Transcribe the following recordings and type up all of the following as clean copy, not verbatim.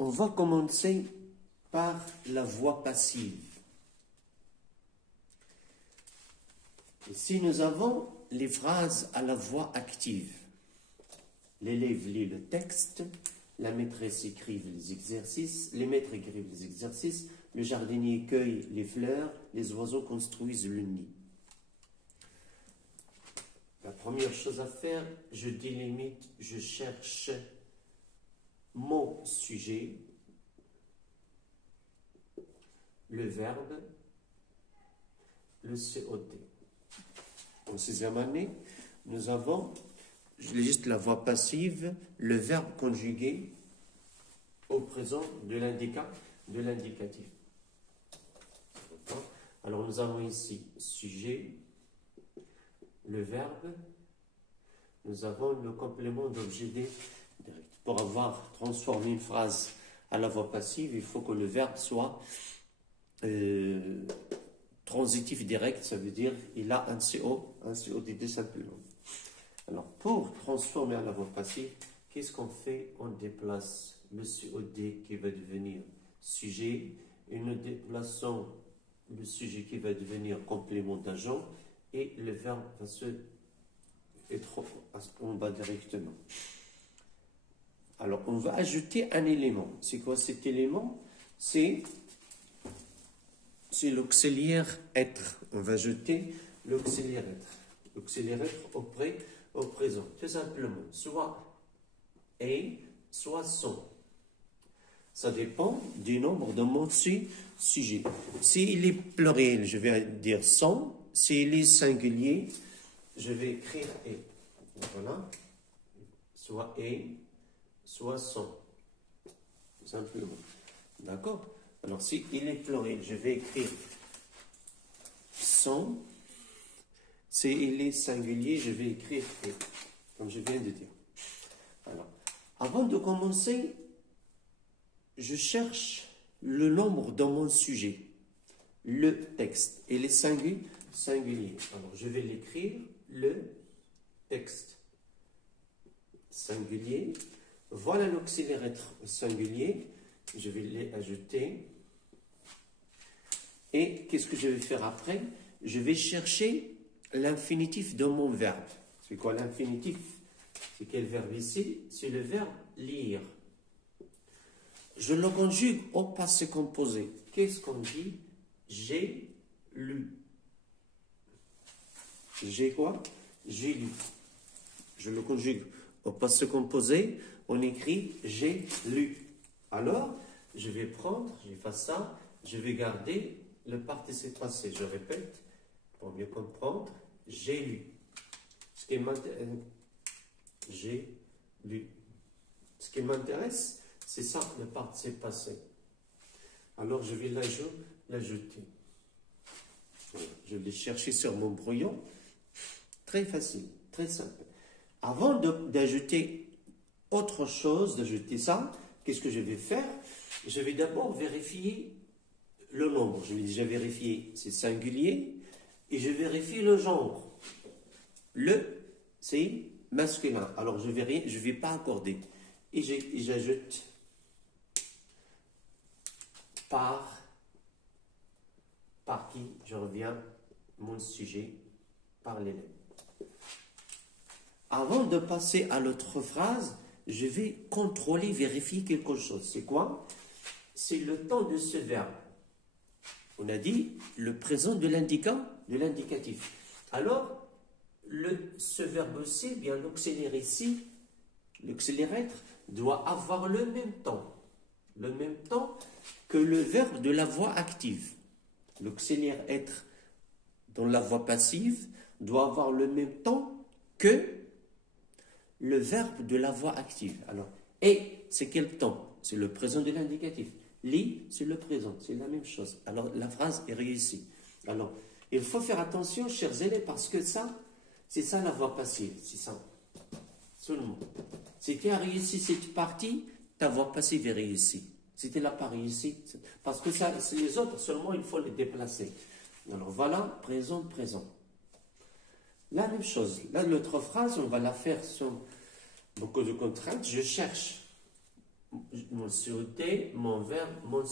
On va commencer par la voix passive. Ici, nous avons les phrases à la voix active. L'élève lit le texte, la maîtresse écrive les exercices, les maîtres écrivent les exercices, le jardinier cueille les fleurs, les oiseaux construisent le nid. La première chose à faire, je délimite, je cherche mon sujet, le verbe, le COT. En 6e année, nous avons juste la voix passive, le verbe conjugué au présent de l'indicatif. Alors nous avons ici sujet, le verbe, nous avons le complément d'objet direct. Pour avoir transformé une phrase à la voix passive, il faut que le verbe soit transitif direct, ça veut dire il a un CODD simplement. Alors, pour transformer à la voix passive, qu'est-ce qu'on fait? On déplace le COD qui va devenir sujet et nous déplaçons le sujet qui va devenir complément d'agent et le verbe va se être en bas directement. Alors, on va ajouter un élément. C'est quoi cet élément? C'est l'auxiliaire être. On va ajouter l'auxiliaire être. L'auxiliaire être au présent. Tout simplement. Soit est, soit sont. Ça dépend du nombre de mon sujet. S'il est pluriel, je vais dire sont. S'il est singulier, je vais écrire est. Voilà. Soit est, soit sont. Tout simplement. D'accord? Alors, si il est pluriel, je vais écrire sont. Si il est singulier, je vais écrire est, comme je viens de dire. Alors, avant de commencer, je cherche le nombre dans mon sujet, le texte. Il est singulier. Alors, je vais l'écrire, le texte. Singulier. Voilà l'auxiliaire être singulier. Je vais les ajouter. Et qu'est-ce que je vais faire après? Je vais chercher l'infinitif de mon verbe. C'est quoi l'infinitif? C'est quel verbe ici? C'est le verbe lire. Je le conjugue au passé composé. Qu'est-ce qu'on dit? J'ai lu. J'ai quoi? J'ai lu. Je le conjugue au passé composé. On écrit j'ai lu. Alors, je vais prendre, je vais faire ça, je vais garder le participe passé. Je répète, pour mieux comprendre, j'ai lu. Ce qui m'intéresse, j'ai lu. Ce qui m'intéresse, c'est ça, le participe passé. Alors, je vais l'ajouter. Voilà. Je vais chercher sur mon brouillon. Très facile, très simple. Avant d'ajouter autre chose, d'ajouter ça, qu'est-ce que je vais faire? Je vais d'abord vérifier le nombre. Je vais déjà vérifier, c'est singulier, et je vérifie le genre. Le, c'est masculin. Alors, je ne vais pas accorder. Et j'ajoute par qui, je reviens, mon sujet, par l'élève. Avant de passer à l'autre phrase, je vais contrôler, vérifier quelque chose. C'est quoi? C'est le temps de ce verbe. On a dit le présent de l'indicatif. Alors, ce verbe-ci, bien l'auxiliaire ici, l'auxiliaire être, doit avoir le même temps. Le même temps que le verbe de la voix active. L'auxiliaire être dans la voix passive doit avoir le même temps que le verbe de la voix active. Alors, et, c'est quel temps? C'est le présent de l'indicatif. Li, c'est le présent, c'est la même chose. Alors, la phrase est réussie. Alors, il faut faire attention, chers élèves, parce que ça, c'est ça la voix passive, c'est ça. Seulement. Si tu as réussi cette partie, ta voix passive est réussie. Si tu ne l'as pas réussi, parce que ça, c'est les autres, seulement il faut les déplacer. Alors, voilà, présent, présent. La même chose. Là, l'autre phrase, on va la faire sur beaucoup de contraintes. Je cherche mon sujet, mon verbe, mon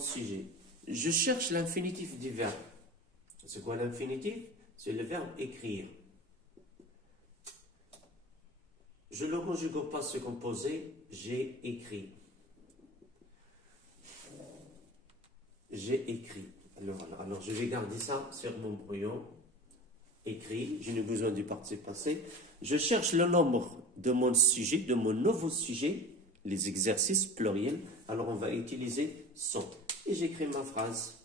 sujet. Je cherche l'infinitif du verbe. C'est quoi l'infinitif? C'est le verbe écrire. Je le conjugue au passé composé, j'ai écrit. J'ai écrit. Alors, voilà. Alors, je vais garder ça sur mon brouillon. Écrit, je n'ai besoin du participe passé. Je cherche le nombre de mon sujet, de mon nouveau sujet, les exercices pluriels. Alors, on va utiliser sont. Et j'écris ma phrase.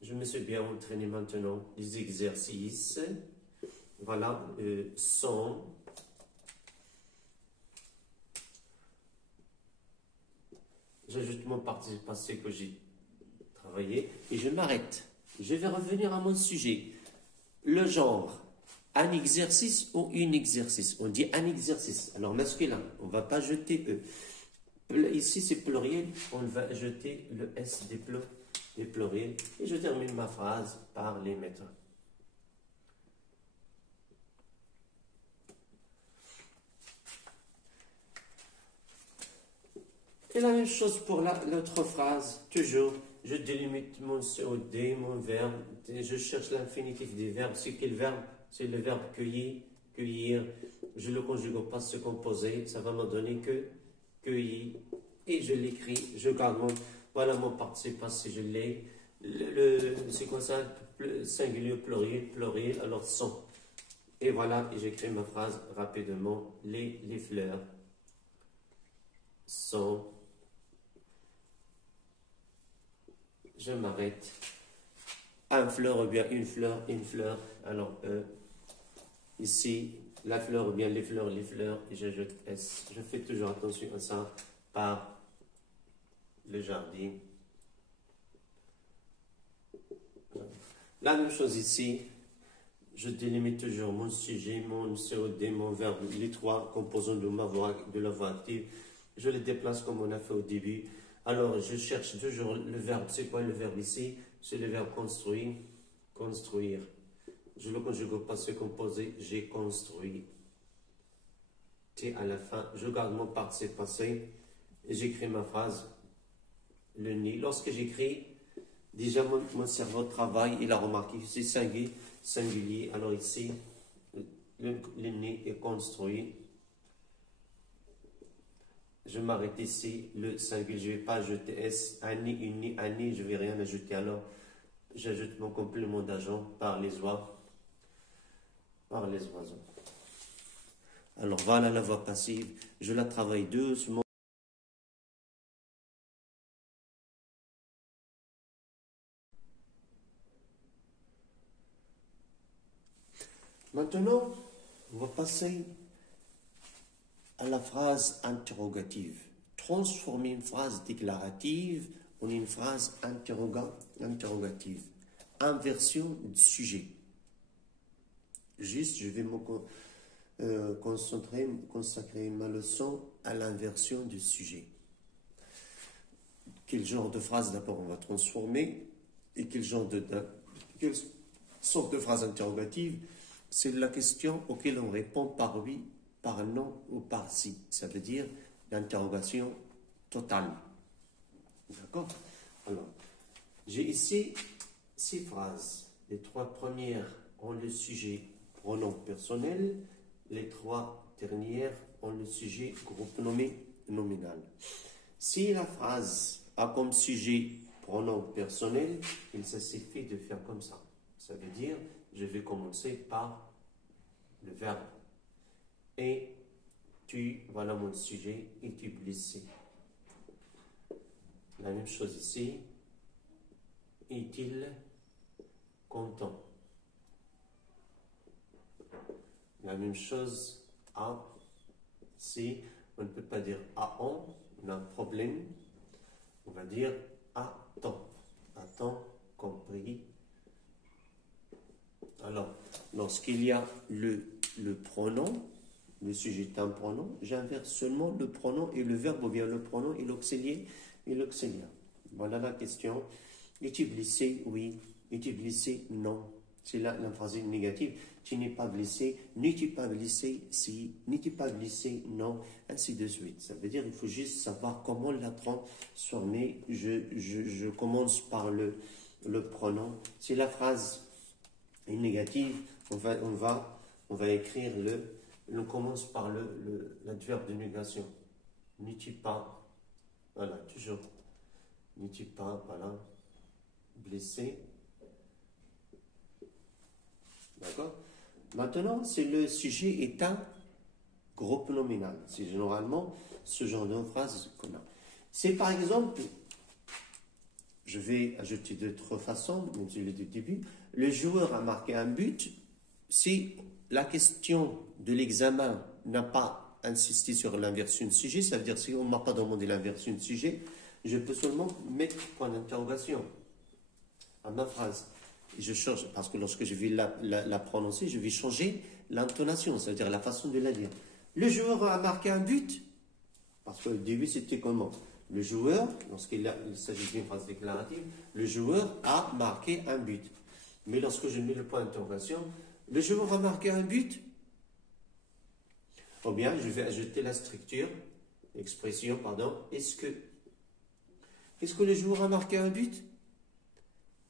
Je me suis bien entraîné maintenant. Les exercices, voilà, sont. J'ajoute mon participe passé que j'ai travaillé et je m'arrête. Je vais revenir à mon sujet. Le genre, un exercice ou une exercice. On dit un exercice. Alors masculin, on ne va pas jeter E. Ici c'est pluriel, on va jeter le S des pluriels. Et je termine ma phrase par les mettre. Et la même chose pour l'autre phrase, toujours. Je délimite mon COD, mon verbe, je cherche l'infinitif des verbes. C'est quel verbe? C'est le verbe cueillir, cueillir. Je le conjugue au passé composé, ça va me donner que cueillir. Et je l'écris, je garde voilà mon participe passé, je l'ai. C'est quoi ça? Singulier, pluriel, pluriel, alors sont. Et voilà, et j'écris ma phrase rapidement. Les fleurs sont. Je m'arrête. Un fleur ou bien une fleur, une fleur. Alors, ici, la fleur ou bien les fleurs, et j'ajoute S. Je fais toujours attention à ça par le jardin. La même chose ici. Je délimite toujours mon sujet, mon COD, mon verbe, les trois composants de la voix active. Je les déplace comme on a fait au début. Alors, je cherche toujours le verbe. C'est quoi le verbe ici? C'est le verbe construire. Construire. Je le conjugue au passé composé. J'ai construit. T à la fin. Je garde mon participe passé. Et j'écris ma phrase. Le nez. Lorsque j'écris, déjà mon cerveau travaille. Il a remarqué que c'est singulier. Alors ici, le nez est construit. Je m'arrête ici, le singulier, je ne vais pas ajouter S, un nid, une nid, un nid, je ne vais rien ajouter. Alors, j'ajoute mon complément d'agent par les oiseaux. Alors, voilà la voix passive. Je la travaille doucement. Maintenant, on va passer à la phrase interrogative. Transformer une phrase déclarative en une phrase interrogative. Inversion du sujet. Juste, je vais me consacrer ma leçon à l'inversion du sujet. Quel genre de phrase d'abord on va transformer et quelle sorte de phrase interrogative? C'est la question auquel on répond par oui, par non ou par si. Ça veut dire l'interrogation totale. D'accord? Alors, j'ai ici 6 phrases. Les 3 premières ont le sujet pronom personnel. Les 3 dernières ont le sujet groupe nommé nominal. Si la phrase a comme sujet pronom personnel, il se suffit de faire comme ça. Ça veut dire, je vais commencer par le verbe. Et tu, voilà mon sujet, et tu blessé. La même chose ici. Est-il content? La même chose à si on ne peut pas dire à on a un problème, on va dire attends. Attends, compris. Alors, lorsqu'il y a le pronom, le sujet est un pronom, j'inverse seulement le pronom et le verbe, ou bien le pronom et l'auxiliaire. Voilà la question. Es-tu blessé? Oui. Es-tu blessé? Non. C'est là l'emphase négative. Tu n'es pas blessé, ni tu n'es pas blessé, si, ni tu n'es pas blessé, non, ainsi de suite. Ça veut dire qu'il faut juste savoir comment la transformer. Je commence par le pronom. Si la phrase est négative, on va écrire on commence par l'adverbe de négation. N'es-tu pas, voilà, toujours. N'es-tu pas, voilà, blessé. D'accord? Maintenant, c'est le sujet est un groupe nominal. C'est généralement ce genre de phrase qu'on a. C'est par exemple, je vais ajouter d'autres façons, même si je l'ai dit au début, le joueur a marqué un but. Si la question de l'examen n'a pas insisté sur l'inversion de sujet, ça veut dire si on ne m'a pas demandé l'inversion de sujet, je peux seulement mettre point d'interrogation à ma phrase. Et je change, parce que lorsque je vais la prononcer, je vais changer l'intonation, c'est-à-dire la façon de la dire. Le joueur a marqué un but, parce que au début c'était comment? Le joueur, lorsqu'il s'agit d'une phrase déclarative, le joueur a marqué un but. Mais lorsque je mets le point d'interrogation, le joueur a marqué un but, ou bien je vais ajouter la structure, l'expression, pardon, est-ce que le joueur a marqué un but?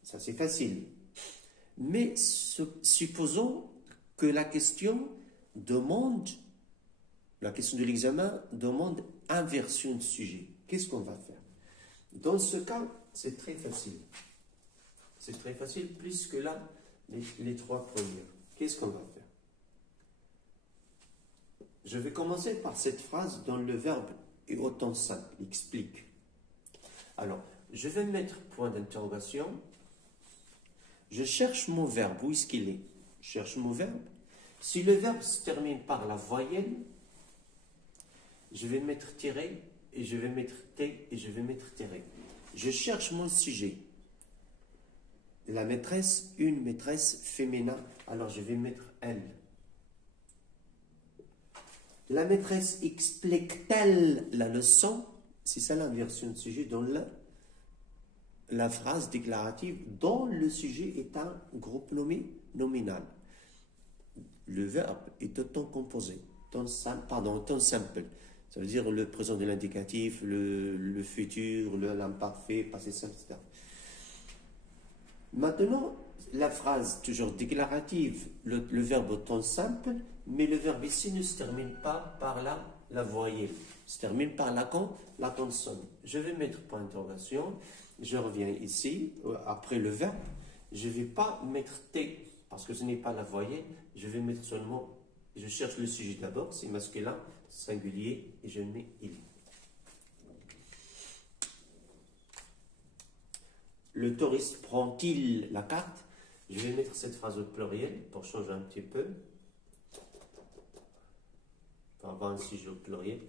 Ça c'est facile. Mais supposons que la question de l'examen demande inversion de sujet. Qu'est-ce qu'on va faire? Dans ce cas, c'est très facile. C'est très facile, plus que là, les trois premières. Qu'est-ce qu'on va faire? Je vais commencer par cette phrase dont le verbe est autant simple, explique. Alors, je vais mettre point d'interrogation. Je cherche mon verbe. Où est-ce qu'il est? Je cherche mon verbe. Si le verbe se termine par la voyelle, je vais mettre tiret, et je vais mettre T, et je vais mettre tiret. Je cherche mon sujet. La maîtresse, une maîtresse féminin, alors je vais mettre elle. La maîtresse explique-t-elle la leçon? C'est ça l'inversion de sujet dans la phrase déclarative dont le sujet est un groupe nominal. Le verbe est autant composé, temps simple. Ça veut dire le présent de l'indicatif, le futur, l'imparfait, passé simple, etc. Maintenant, la phrase toujours déclarative, le verbe au temps simple, mais le verbe ici ne se termine pas par la voyelle, se termine par la consonne. Je vais mettre point d'interrogation, je reviens ici, après le verbe, je ne vais pas mettre T, parce que ce n'est pas la voyelle, je vais mettre seulement, je cherche le sujet d'abord, c'est masculin, singulier, et je mets il. Le touriste prend-il la carte? Je vais mettre cette phrase au pluriel pour changer un petit peu. Pour avoir un sujet au pluriel.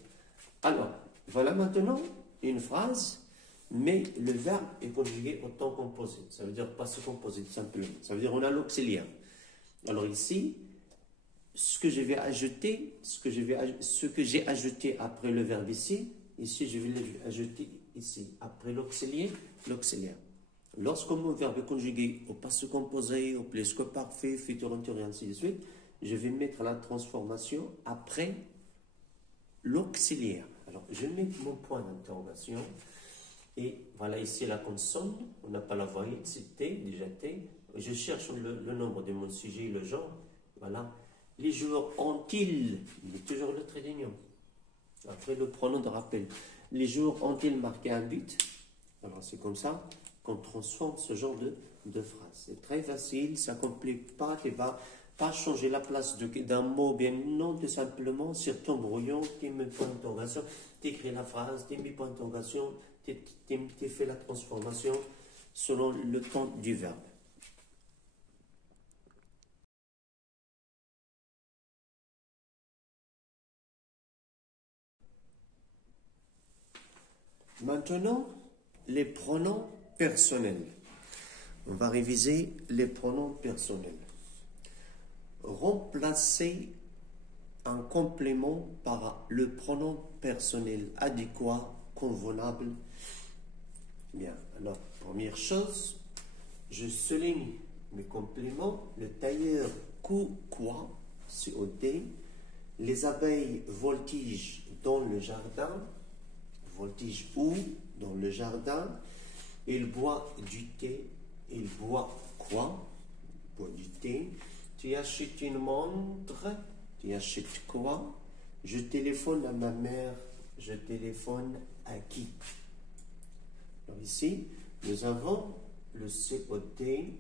Alors, voilà maintenant une phrase, mais le verbe est conjugué au temps composé. Ça veut dire passé composé, simplement. Ça veut dire on a l'auxiliaire. Alors ici, ce que j'ai ajouté après le verbe ici, je vais l'ajouter ici. Après l'auxiliaire. Lorsque mon verbe est conjugué au passé composé, au présent parfait, futur antérieur, et ainsi de suite, je vais mettre la transformation après l'auxiliaire. Alors, je mets mon point d'interrogation. Et voilà ici la consonne. On n'a pas la voyelle, c'est T, déjà T. Je cherche le nombre de mon sujet, le genre. Voilà. Les joueurs ont-ils, il est toujours le trait d'union. Après le pronom de rappel. Les joueurs ont-ils marqué un but? Alors, c'est comme ça qu'on transforme ce genre de phrase. C'est très facile, ça ne complique pas, tu ne vas pas changer la place d'un mot, bien non, tout simplement, sur ton brouillon, tu mets point d'interrogation, tu écris la phrase, tu mets point d'interrogation, tu fais la transformation selon le temps du verbe. Maintenant, les pronoms personnels. On va réviser les pronoms personnels. Remplacer un complément par le pronom personnel adéquat, convenable. Bien, alors, première chose, je souligne mes compléments, le tailleur quoi, COD, les abeilles voltigent dans le jardin, voltige où? Dans le jardin, il boit du thé, il boit quoi? Il boit du thé. Tu achètes une montre, tu achètes quoi? Je téléphone à ma mère, je téléphone à qui? Alors ici, nous avons le COD,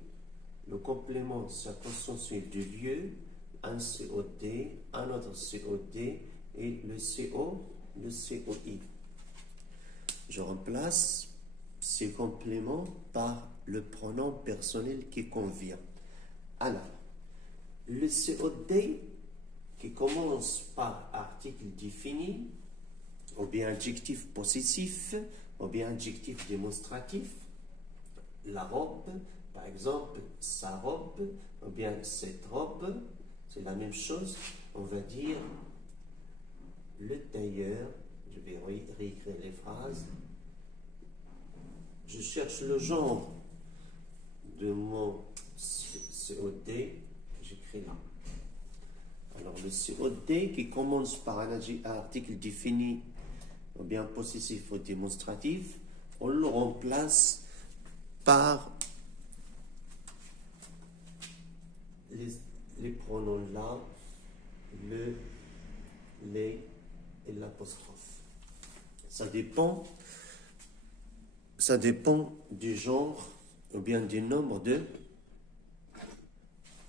le complément, ça constitue du lieu, un COD, un autre COD et le COI. Je remplace ces compléments par le pronom personnel qui convient. Alors, le COD qui commence par article défini, ou bien adjectif possessif, ou bien adjectif démonstratif. La robe, par exemple, sa robe, ou bien cette robe, c'est la même chose. On va dire le tailleur, je vais réécrire les phrases. Je cherche le genre de mon COD, j'écris là. Alors le COD qui commence par un article défini, ou bien possessif ou démonstratif, on le remplace par les pronoms là, le, les et l'apostrophe. Ça dépend du genre ou bien du nombre de.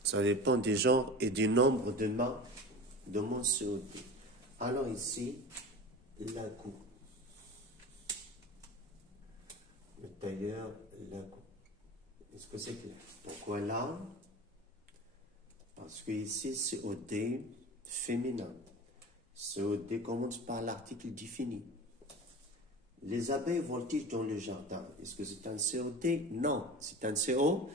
Ça dépend du genre et du nombre de mon COD. Alors ici, la coupe. Le tailleur, la coupe. Est-ce que c'est clair? Pourquoi là? Parce que ici, COD féminin. COD commence par l'article défini. Les abeilles voltigent dans le jardin. Est-ce que c'est un COD? Non, c'est un CCL,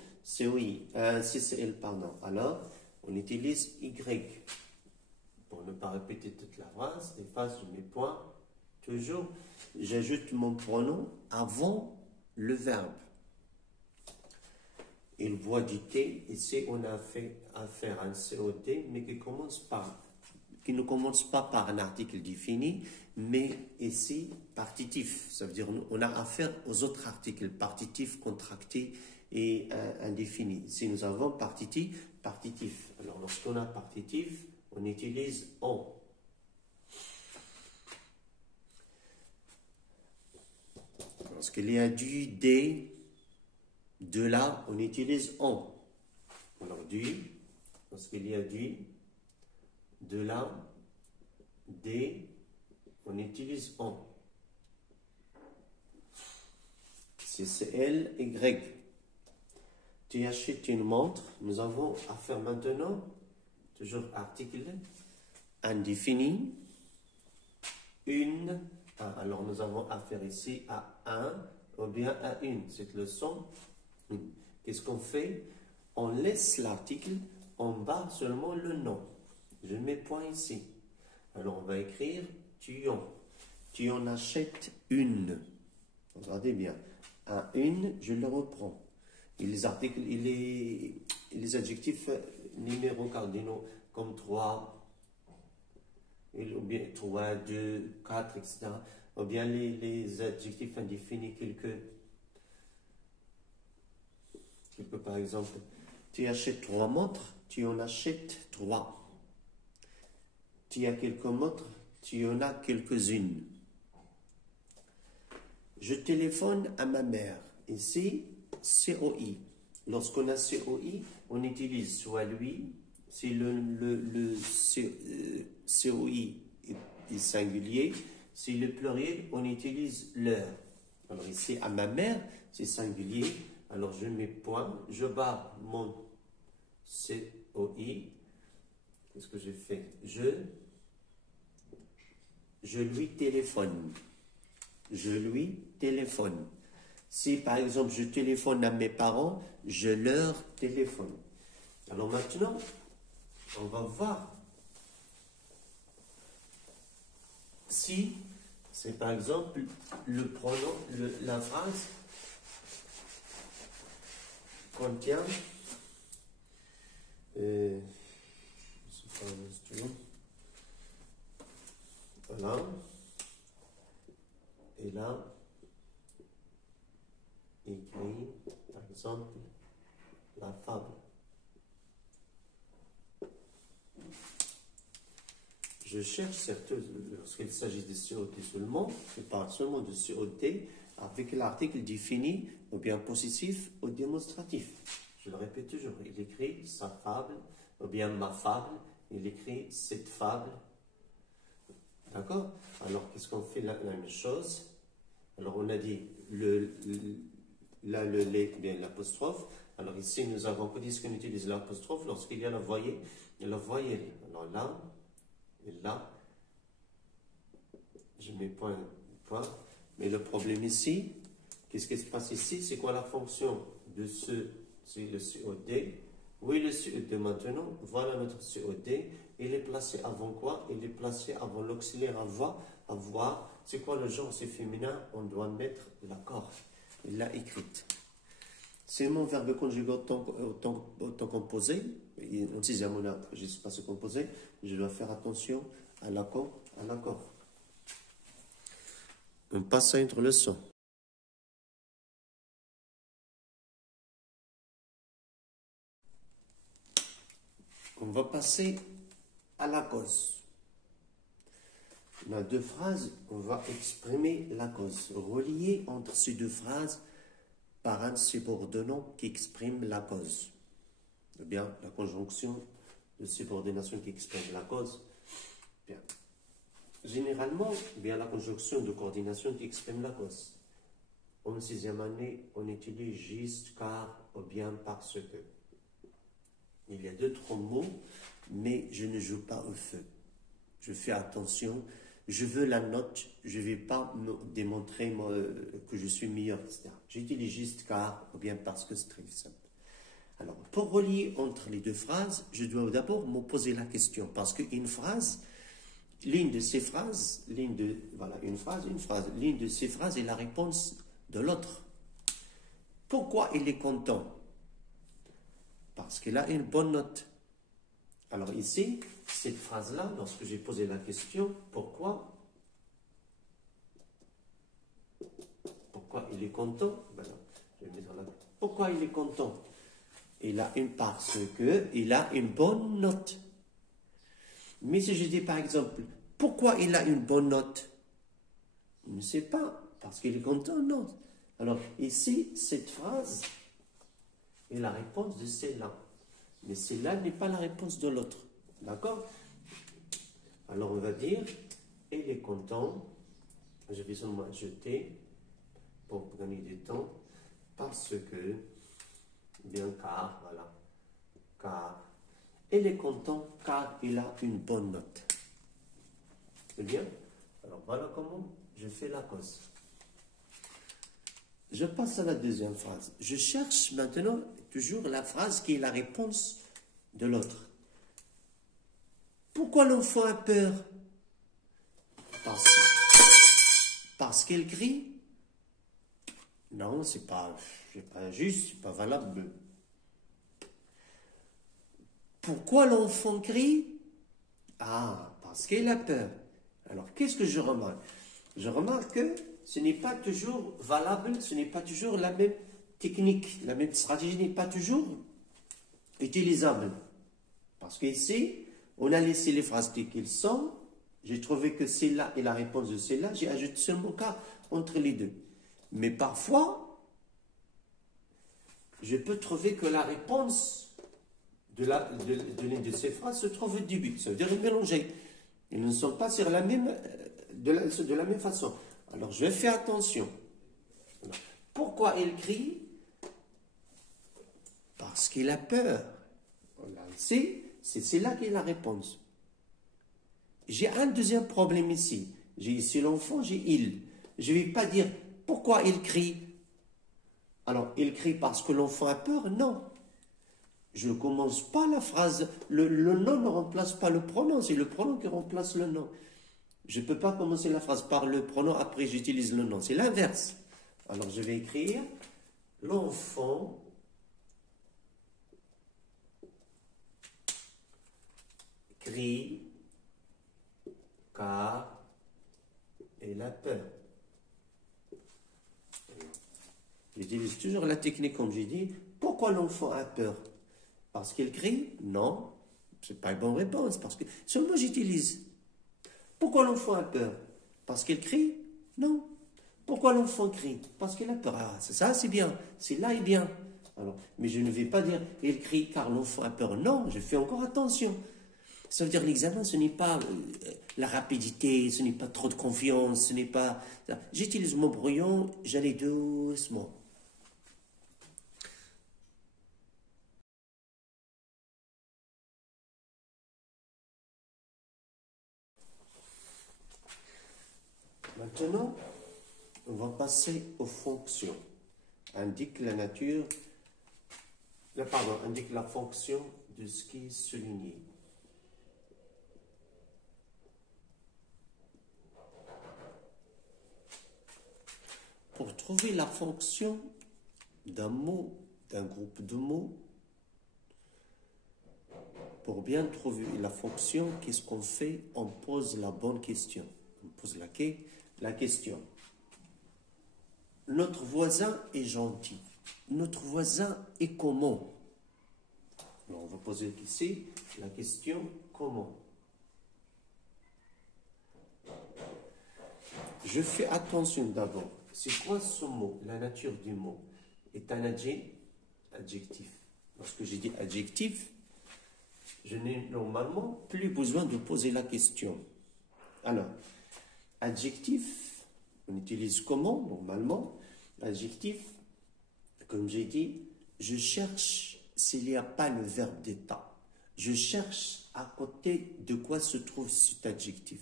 pardon. Alors, on utilise Y. Pour ne pas répéter toute la phrase, efface mes points. Toujours, j'ajoute mon pronom avant le verbe. Il boit du thé. Ici, on a fait affaire à un COD, mais qui ne commence pas par un article défini, mais ici, partitif. Ça veut dire on a affaire aux autres articles, partitif, contracté et indéfini. Ici, nous avons partitif. Alors, lorsqu'on a partitif, on utilise on. Lorsqu'il y a du, des, de là, on utilise on. Alors, du, lorsqu'il y a du, de là, des, on utilise on. CCL, Y. Tu achètes une montre. Nous avons affaire maintenant, toujours article indéfini, une. Alors nous avons affaire ici à un ou bien à une. Cette leçon, qu'est-ce qu'on fait? On laisse l'article, on barre seulement le nom. Je mets point ici. Alors on va écrire tu en achètes une. Regardez bien. À une, je le reprends. Et les articles, les adjectifs numéros cardinaux comme 3, ou bien 3, 2, 4, etc. Ou bien les adjectifs indéfinis, quelques par exemple, tu achètes 3 montres, tu en achètes 3. Tu as quelques montres, tu en as quelques-unes. Je téléphone à ma mère. Ici, COI. Lorsqu'on a COI, on utilise soit lui, si le COI est singulier, si le pluriel, on utilise leur. Alors ici, à ma mère, c'est singulier. Alors je mets point, je barre mon COI. Qu'est-ce que j'ai fait? Je lui téléphone. Je lui téléphone. Si par exemple je téléphone à mes parents, je leur téléphone. Alors maintenant, on va voir si c'est par exemple le pronom, la phrase contient Et, c'est pas un stylo. Voilà. Et là, écrit, par exemple, la fable. Je cherche certes, lorsqu'il s'agit de COT seulement, je parle seulement de COT avec l'article défini ou bien positif ou démonstratif. Je le répète toujours, il écrit sa fable ou bien ma fable, il écrit cette fable. D'accord? Alors, qu'est-ce qu'on fait la même chose? Alors, on a dit là, le les, bien l'apostrophe. Alors, ici, nous avons dit qu'on utilise l'apostrophe lorsqu'il y a la voyelle. Alors là, et là, je mets point. Mais le problème ici, qu'est-ce qui se passe ici? C'est quoi la fonction de ce? C'est le COD. Oui, le COD maintenant. Voilà notre COD. Il est placé avant quoi? Il est placé avant l'auxiliaire à voir. C'est quoi le genre? C'est féminin. On doit mettre l'accord. Il l'a écrite. C'est mon verbe conjugué autant composé. En sixième, on a, je ne sais pas se composer. Je dois faire attention à l'accord. On passe à une autre leçon. On va passer à la cause. On a deux phrases, on va exprimer la cause. Reliée entre ces deux phrases par un subordonnant qui exprime la cause. Ou bien la conjonction de subordination qui exprime la cause. Bien. Généralement, bien la conjonction de coordination qui exprime la cause. En sixième année, on utilise juste car ou bien parce que. Il y a d'autres mots, mais je ne joue pas au feu. Je fais attention. Je veux la note. Je ne vais pas me démontrer que je suis meilleur, etc. J'utilise juste car ou bien parce que c'est très simple. Alors, pour relier entre les deux phrases, je dois d'abord me poser la question. Parce qu'une phrase, l'une de ces phrases, l'une de ces phrases est la réponse de l'autre. Pourquoi il est content? Parce qu'il a une bonne note. Alors ici, cette phrase-là, lorsque j'ai posé la question, pourquoi il est content? Ben non, je vais mettre là. Pourquoi il est content? Parce qu'il a une bonne note. Mais si je dis par exemple, pourquoi il a une bonne note? Je ne sais pas, parce qu'il est content, non. Alors ici, cette phrase est la réponse de celle-là. Mais celle-là n'est pas la réponse de l'autre. D'accord? Alors on va dire, il est content. Je vais seulement ajouter pour gagner du temps. Parce que, bien car, voilà. Car, il est content car il a une bonne note. C'est bien? Alors voilà comment je fais la cause. Je passe à la deuxième phrase. Je cherche maintenant toujours la phrase qui est la réponse de l'autre. Pourquoi l'enfant a peur? Parce qu'il crie? Non, c'est pas juste, c'est pas valable. Pourquoi l'enfant crie? Ah, parce qu'il a peur. Alors, qu'est-ce que je remarque? Je remarque que ce n'est pas toujours valable, ce n'est pas toujours la même technique, la même stratégie n'est pas toujours utilisable. Parce qu'ici, on a laissé les phrases telles qu'elles sont. J'ai trouvé que celle-là est la réponse de celle-là. J'ai ajouté seulement cas entre les deux. Mais parfois, je peux trouver que la réponse de l'une de ces phrases se trouve au début. Ça veut dire mélanger. Ils ne sont pas sur la même, de la même façon. Alors, je fais attention. Alors, pourquoi il crie? Parce qu'il a peur. C'est là qu'est la réponse. J'ai un deuxième problème ici. J'ai ici l'enfant, j'ai il. Je ne vais pas dire pourquoi il crie. Alors, il crie parce que l'enfant a peur? Non. Je ne commence pas la phrase. Le nom ne remplace pas le pronom. C'est le pronom qui remplace le nom. Je ne peux pas commencer la phrase par le pronom, après j'utilise le nom. C'est l'inverse. Alors, je vais écrire l'enfant crie car elle a peur. J'utilise toujours la technique comme j'ai dit. Pourquoi l'enfant a peur? Parce qu'il crie? Non, c'est pas une bonne réponse. Parce que seulement j'utilise. Pourquoi l'enfant a peur? Parce qu'il crie? Non. Pourquoi l'enfant crie? Parce qu'il a peur. Ah, c'est ça, c'est bien. C'est là et bien. Alors, mais je ne vais pas dire il crie car l'enfant a peur. Non, je fais encore attention. Ça veut dire l'examen, ce n'est pas la rapidité, ce n'est pas trop de confiance, ce n'est pas... J'utilise mon brouillon, j'allais doucement. Maintenant, on va passer aux fonctions. Indique la nature, indique la fonction de ce qui est souligné. Pour trouver la fonction d'un mot, d'un groupe de mots, pour bien trouver la fonction, qu'est-ce qu'on fait? On pose la bonne question. On pose la question. Notre voisin est gentil. Notre voisin est comment? Alors, on va poser ici la question comment. Je fais attention d'abord. C'est quoi ce mot? La nature du mot est un adjectif. Lorsque j'ai dit adjectif, je n'ai normalement plus besoin de poser la question. Alors, adjectif, on utilise comment normalement? Adjectif, comme j'ai dit, je cherche s'il n'y a pas le verbe d'état. Je cherche à côté de quoi se trouve cet adjectif.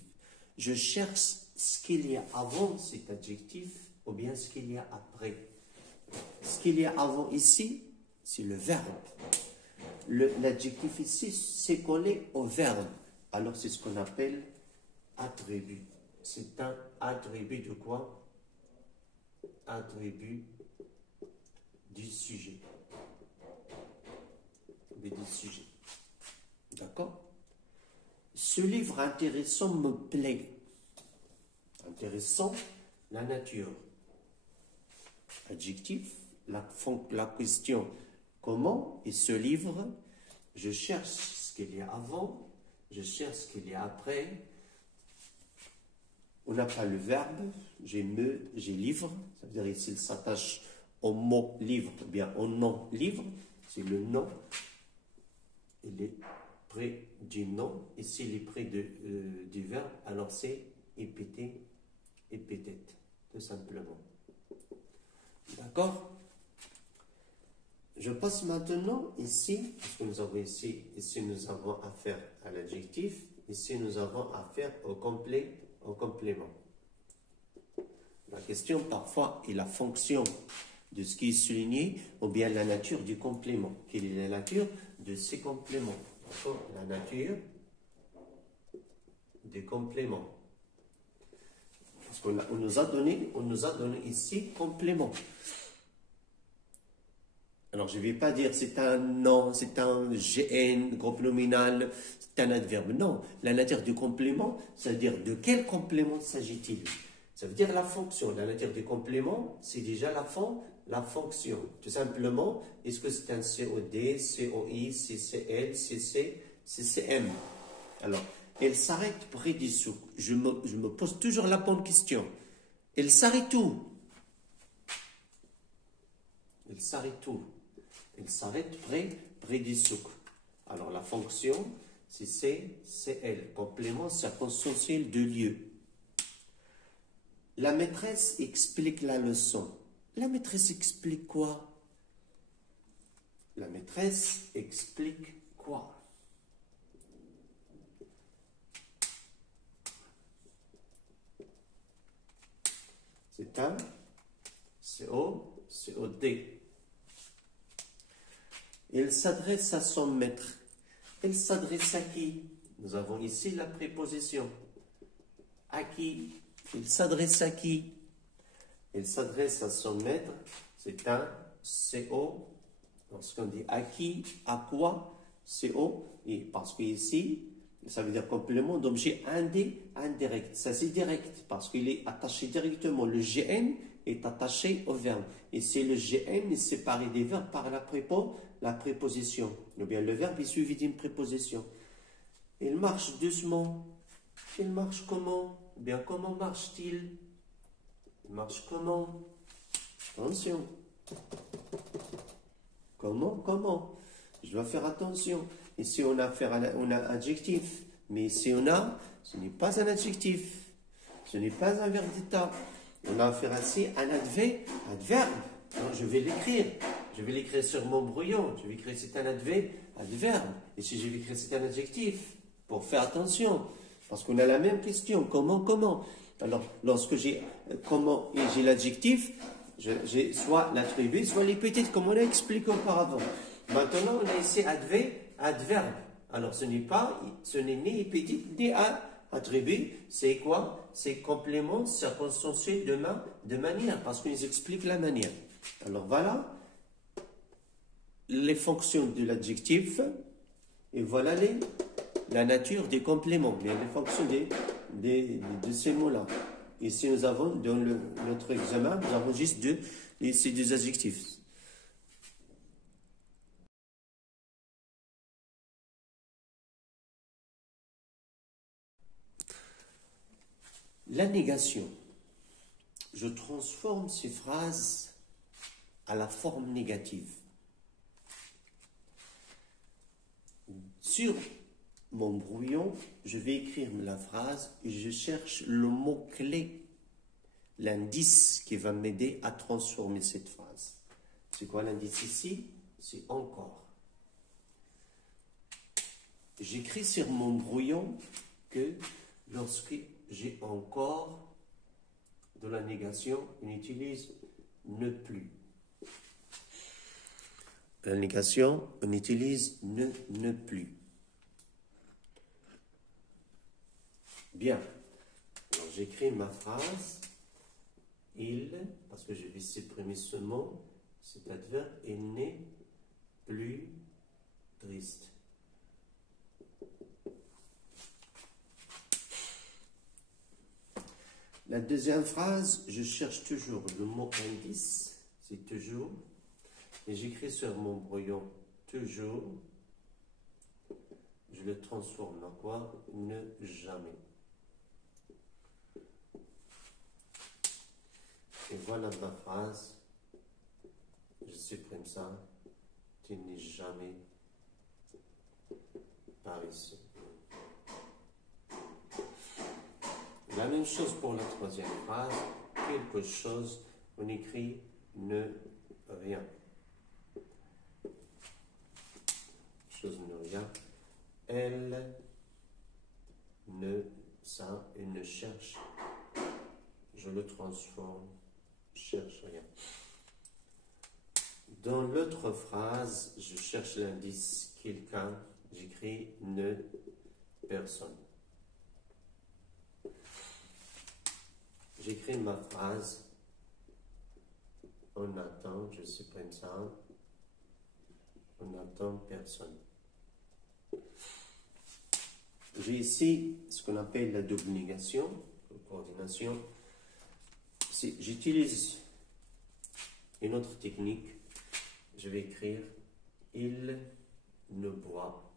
Je cherche ce qu'il y a avant cet adjectif ou bien ce qu'il y a après. Ce qu'il y a avant ici, c'est le verbe. L'adjectif ici, c'est collé au verbe. Alors, c'est ce qu'on appelle attribut. C'est un attribut de quoi? Attribut du sujet. Du sujet. D'accord? Ce livre intéressant me plaît. Intéressant, la nature. Adjectif, la question comment, et ce livre, je cherche ce qu'il y a avant, je cherche ce qu'il y a après. On n'a pas le verbe, j'ai livre, ça veut dire ici il s'attache au mot livre, ou bien au nom livre, c'est le nom, il est près du nom, ici il est près du verbe, alors c'est épithète, tout simplement. D'accord? Je passe maintenant ici, parce que nous avons ici nous avons affaire à l'adjectif, ici nous avons affaire au complément. La question parfois est la fonction de ce qui est souligné ou bien la nature du complément. Quelle est la nature de ces compléments? D'accord? La nature des compléments. Parce qu'on nous a donné ici complément. Alors, je ne vais pas dire c'est un nom, c'est un GN, groupe nominal, c'est un adverbe. Non, la nature du complément, ça veut dire de quel complément s'agit-il? Ça veut dire la fonction. La nature du complément, c'est déjà la fonction. Tout simplement, est-ce que c'est un COD, COI, CCL, CC, CCM? Alors, elle s'arrête près du souk. Je me pose toujours la bonne question. Elle s'arrête où? Elle s'arrête où? Elle s'arrête près du souk. Alors, la fonction, c'est CL, complément circonstanciel de lieu. La maîtresse explique la leçon. La maîtresse explique quoi? La maîtresse explique quoi? C'est un COD. Il s'adresse à son maître. Elle s'adresse à qui? Nous avons ici la préposition. À qui? Il s'adresse à qui? Il s'adresse à son maître. C'est un CO. Lorsqu'on dit à qui, à quoi, CO. Et parce qu'ici, Ça veut dire complément d'objet indirect. Ça, c'est direct parce qu'il est attaché directement. Le GN est attaché au verbe. Et c'est le GN est séparé des verbes par la préposition. Ou bien le verbe est suivi d'une préposition. Il marche doucement. Il marche comment? Bien, comment marche-t-il? Il marche comment? Attention. Comment? Je dois faire attention. Ici, on a adjectif. Mais ici, ce n'est pas un adjectif. Ce n'est pas un verbe d'état. On a affaire ici à un adverbe. Donc, je vais l'écrire. Je vais l'écrire sur mon brouillon. Je vais écrire c'est un adverbe. Et si je vais écrire c'est un adjectif, pour faire attention. Parce qu'on a la même question. Comment? Alors, lorsque j'ai comment et j'ai l'adjectif, j'ai soit l'attribut, soit les petites, comme on a expliqué auparavant. Maintenant, on a ici adverbe. Alors, ce n'est ni petit ni attribut. C'est quoi? C'est complément circonstanciel de manière, parce qu'on nous explique la manière. Alors, voilà les fonctions de l'adjectif et voilà la nature des compléments, bien les fonctions de ces mots-là. Ici, nous avons, dans notre examen, nous avons juste ces deux adjectifs. La négation. Je transforme ces phrases à la forme négative. Sur mon brouillon, je vais écrire la phrase et je cherche le mot-clé, l'indice qui va m'aider à transformer cette phrase. C'est quoi l'indice ici? C'est encore. J'écris sur mon brouillon que lorsque j'ai encore de la négation, on utilise ne plus. La négation, on utilise ne plus. Bien. Alors, j'écris ma phrase. Il, parce que je vais supprimer ce mot, cet adverbe, il n'est plus triste. La deuxième phrase, je cherche toujours le mot indice, c'est toujours, et j'écris sur mon brouillon toujours, je le transforme en quoi? Ne jamais. Et voilà ma phrase, je supprime ça, tu n'es jamais par ici. La même chose pour la troisième phrase, quelque chose, on écrit ne rien. Chose ne rien. Elle ne ça et ne cherche. Je le transforme, cherche rien. Dans l'autre phrase, je cherche l'indice quelqu'un, j'écris ne personne. J'écris ma phrase, on attend, je supprime ça, on attend personne. J'ai ici ce qu'on appelle la double négation, la coordination. J'utilise une autre technique, je vais écrire il ne boit.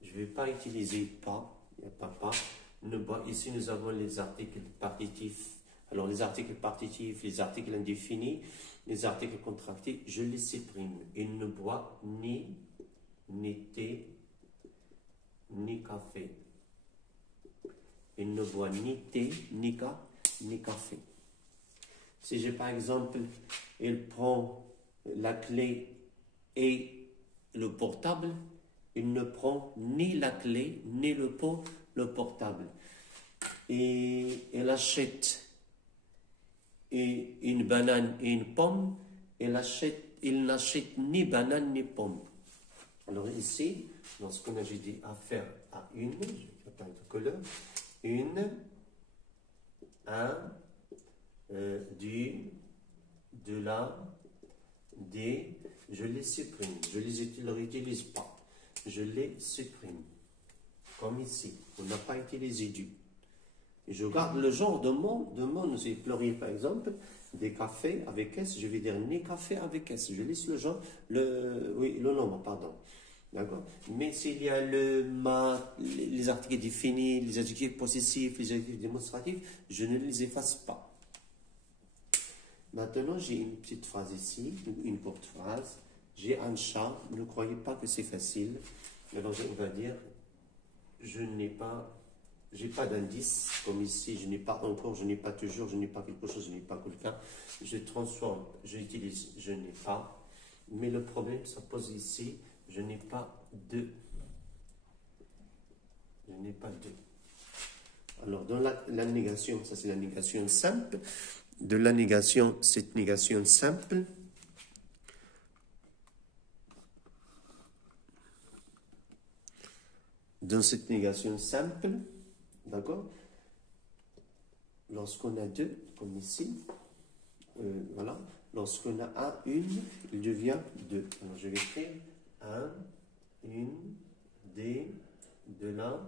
Je ne vais pas utiliser pas, il n'y a pas. Ne boit. Ici, nous avons les articles partitifs. Alors, les articles partitifs, les articles indéfinis, les articles contractés, je les supprime. Il ne boit ni thé, ni café. Il ne boit ni thé, ni café. Si j'ai par exemple, il prend la clé et le portable, il ne prend ni la clé, ni le portable. Et elle achète une banane et une pomme, il n'achète ni banane ni pomme. Alors ici, lorsqu'on a dit affaire à une, je vais pas de couleur, une, un, du, de la, des, je les supprime, je les réutilise pas, je les supprime. comme ici. On n'a pas utilisé du. Et je garde le genre de mot, c'est pluriel par exemple, des cafés avec S, je vais dire né café avec S. Je laisse le genre, le nombre, pardon. D'accord? Mais s'il y a les articles définis, les adjectifs possessifs, les adjectifs démonstratifs, je ne les efface pas. Maintenant, j'ai une petite phrase ici, une courte phrase. J'ai un chat, ne croyez pas que c'est facile. Alors, on va dire, j'ai pas d'indice, comme ici, je n'ai pas encore, je n'ai pas toujours, je n'ai pas quelque chose, je n'ai pas quelqu'un. Je transforme, j'utilise, je n'ai pas. Mais le problème, ça pose ici, je n'ai pas de. Je n'ai pas de. Alors, dans la négation, ça c'est la négation simple. De la négation, cette négation simple. Dans cette négation simple, d'accord, lorsqu'on a deux, comme ici, voilà, lorsqu'on a un, une, il devient deux. Alors je vais écrire un, une, des, de la,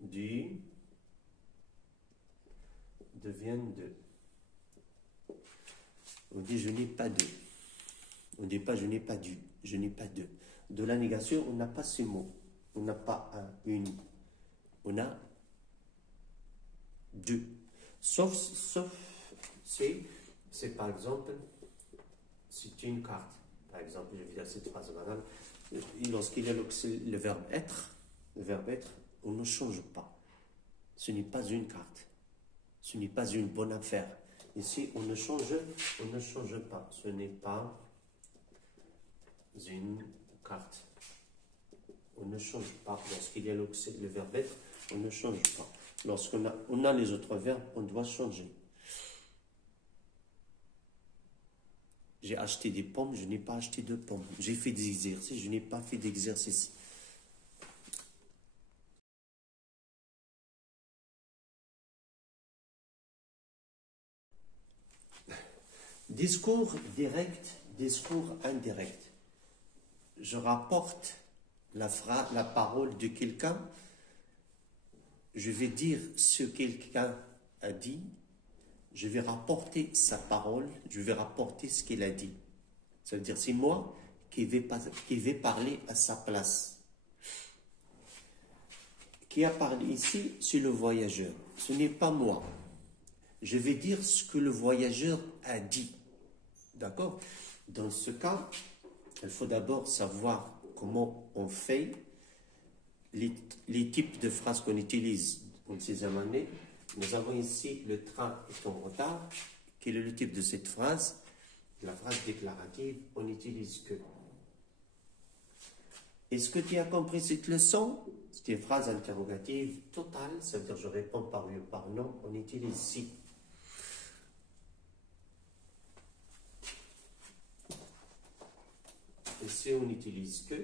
du, deviennent deux. On dit je n'ai pas deux. On ne dit pas je n'ai pas du, je n'ai pas deux. De la négation, on n'a pas ces mots. On n'a pas un, une. On a deux. Sauf c'est par exemple, c'est une carte. Par exemple, je vais dire cette phrase banale. Lorsqu'il y a le verbe être, on ne change pas. Ce n'est pas une carte. Ce n'est pas une bonne affaire. Ici, on ne change pas. Ce n'est pas une carte. On ne change pas. Lorsqu'il y a le verbe être, on ne change pas. Lorsqu'on a les autres verbes, on doit changer. J'ai acheté des pommes, je n'ai pas acheté de pommes. J'ai fait des exercices, je n'ai pas fait d'exercices. Discours direct, discours indirect. Je rapporte la parole de quelqu'un. Je vais dire ce que quelqu'un a dit. Je vais rapporter sa parole. Je vais rapporter ce qu'il a dit. Ça veut dire c'est moi qui vais parler à sa place. Qui a parlé ici, c'est le voyageur. Ce n'est pas moi. Je vais dire ce que le voyageur a dit. D'accord? Dans ce cas, il faut d'abord savoir comment on fait les types de phrases qu'on utilise en sixième année. Nous avons ici le train est en retard. Quel est le type de cette phrase? La phrase déclarative, on n'utilise que. Est-ce que tu as compris cette leçon? C'est une phrase interrogative totale, ça veut dire je réponds par oui ou par non, on utilise si. Ici, on n'utilise que.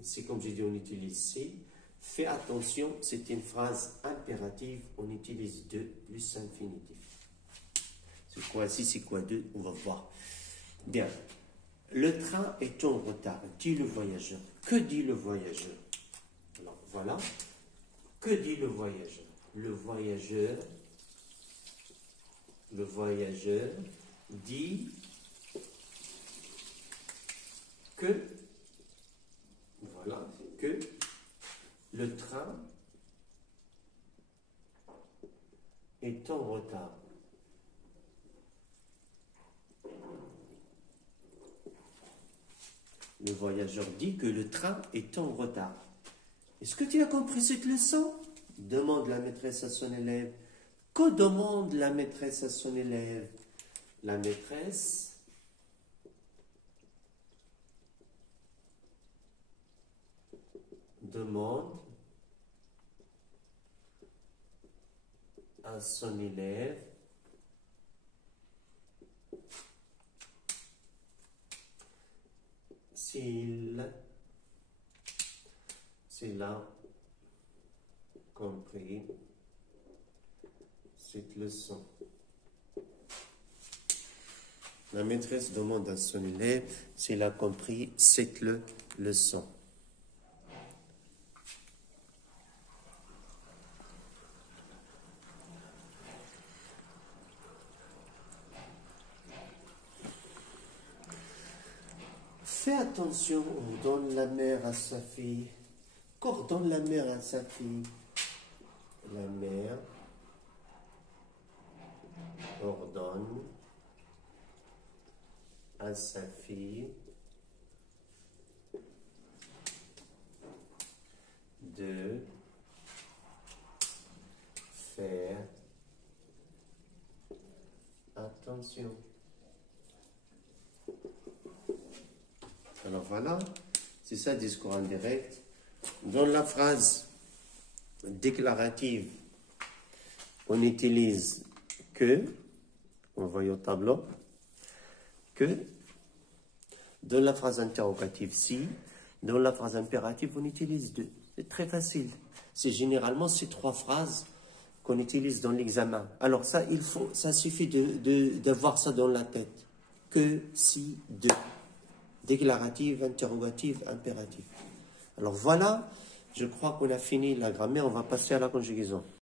Ici, comme j'ai dit, on utilise si. Fais attention, c'est une phrase impérative, on utilise de plus infinitif. C'est quoi si, c'est quoi de? On va voir. Bien. Le train est en retard, dit le voyageur. Que dit le voyageur? Alors, voilà. Que dit le voyageur? Le voyageur dit que, voilà, que le train est en retard. Le voyageur dit que le train est en retard. Est-ce que tu as compris cette leçon? Demande la maîtresse à son élève. Que demande la maîtresse à son élève? La maîtresse demande à son élève s'il a compris cette leçon. La maîtresse demande à son élève s'il a compris cette leçon. Fais attention, on donne la mère à sa fille. Qu'ordonne la mère à sa fille? La mère ordonne à sa fille de faire attention. Alors voilà, c'est ça, discours indirect. Dans la phrase déclarative, on utilise que, on voit au tableau, que. Dans la phrase interrogative, si. Dans la phrase impérative, on utilise de. C'est très facile. C'est généralement ces trois phrases qu'on utilise dans l'examen. Alors ça, ça suffit d'avoir ça dans la tête. Que, si, de. Déclarative, interrogative, impérative. Alors voilà, je crois qu'on a fini la grammaire, on va passer à la conjugaison.